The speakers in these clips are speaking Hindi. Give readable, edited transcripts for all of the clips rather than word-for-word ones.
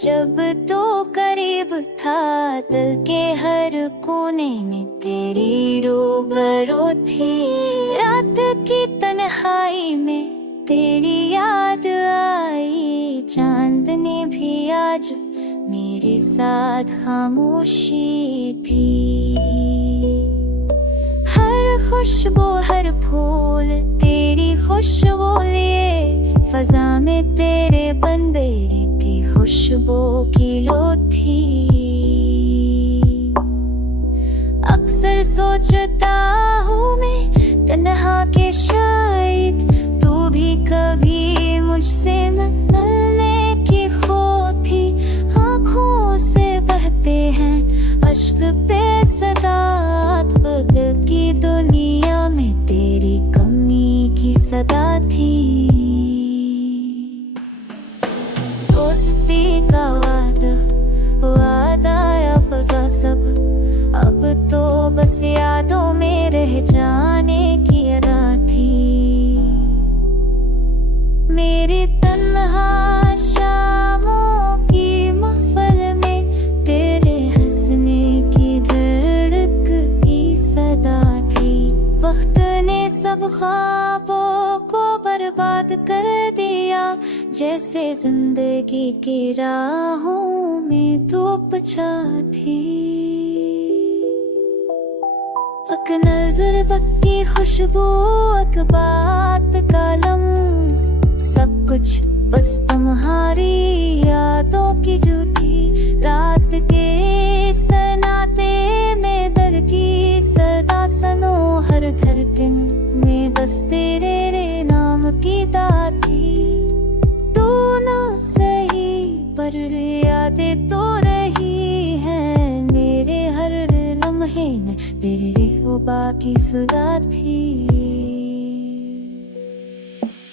जब तो करीब था दिल के हर कोने में तेरी रूबरू थी। रात की तन्हाई में तेरी याद आई, चांदनी भी आज मेरे साथ खामोशी थी। हर खुशबू हर फूल तेरी खुशबू लिए, फजा में तेरे बन बेरी थी खुशबू की लो थी। अक्सर सोचता हूँ मैं तन्हा के शायद तू भी कभी मुझसे मिलने की खो थी। आँखों से बहते हैं अश्क पे सदात, बदल की दुनिया में तेरी कमी की सदा थी। दोस्ती का वादा या फजा सब अब तो बस यादों में रह जाने की अदा थी। मेरी तन्हा शामों की महफिल में तेरे हंसने की धड़क की सदा थी। वक्त ने सब ख्वाबों को बर्बाद कर दिया, जैसे जिंदगी की राहों में धूप छा थी। एक नजर बत्ती खुशबू एक बात का लम्स, सब कुछ बस तुम्हारी यादों की झूठी। रात के सन्नाटे में दर की सदा सनो, हर धड़कन में बस तेरे नाम की दात थी। तू ना सही पर यादें तो रही है मेरे हर लम्हे में तेरे हो बाकी सुधा थी।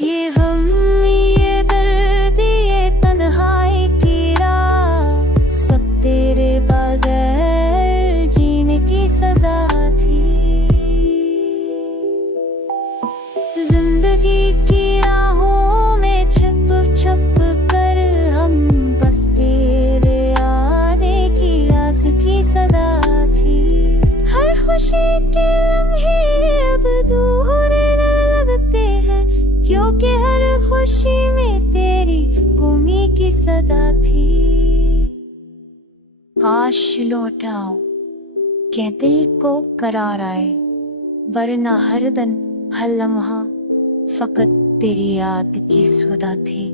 ये गम ये दर्द ये तन्हाई की राह, सब तेरे बगैर जीने की सजा थी। जिंदगी की राहों में छुप छुप कर हम बस तेरे आने की आस की सदा थी। हर खुशी के लम्हे अब दूर लगते हैं, क्योंकि हर खुशी में तेरी कमी की सदा थी। काश लौटाओ क्या दिल को करार आए, वरना हर दिन हर लम्हा फकत तेरी याद की सुधा थी।